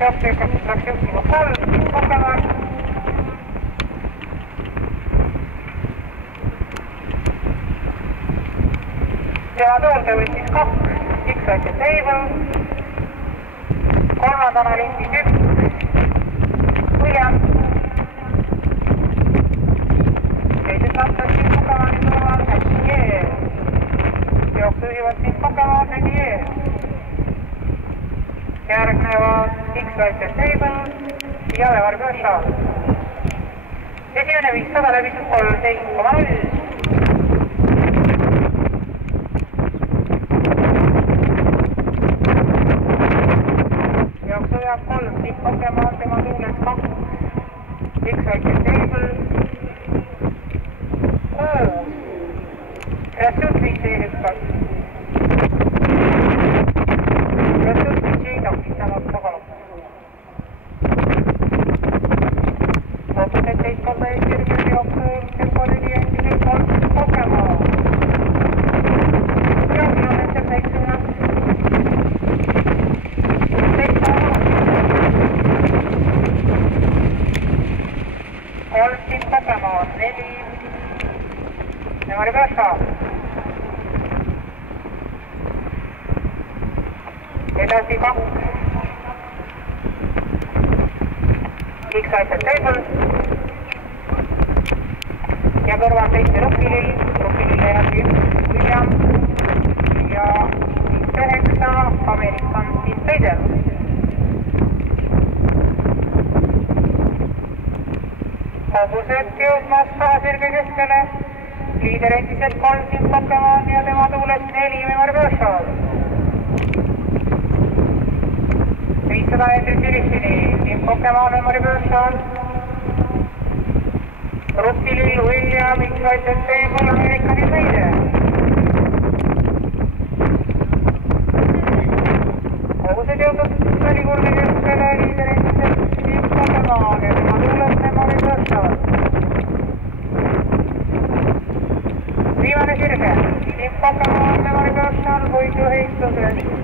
Peaksõitjaks läks juhtima 3, Pokemon. Tema tuulde võttis 2, X-Rate Table. Kolmandana lindis 1, William. Teises vastas siin Pokemoni turval Hästier. Jooksu juhivad siin Pokemon Hästier. Järgnevad X-Rate Table ja Levar Börsal. Esimene 500 läbitud 13,0. Jooksu veab 3 siin Pokemon, tema tuules 2. X-Rate Table 6. Result 5 e-hüppas. Result 5 takistavad tagalukku. Otsused teist korda eesirgil jooksul tempo 4 endiselt 3 Pokemon. Ja kilomeeter 70. Kolm Pokemon, 4. Levar Börsal. Edasi 2. X-Rate Table. Ja kõrval 7 Rukkilill. Rukkilille järgi 1 William. Ja 9 American Invader. Hobused jõudmas sahasirge keskele. Liider endiselt 3 Pokemon ja tema tuules 4 Levar Börsal. 500 meetrit Filissini, Team Pokemon Levar Börsal. Rukkilill, William, X-Rate Table, American Invader. Hobused jõudnud välikurge keskele. Liider endiselt Team Pokemon ja tema tuules Levar Börsal. Viimane sirge, Team Pokemon Levar Börsal, võidu heistused.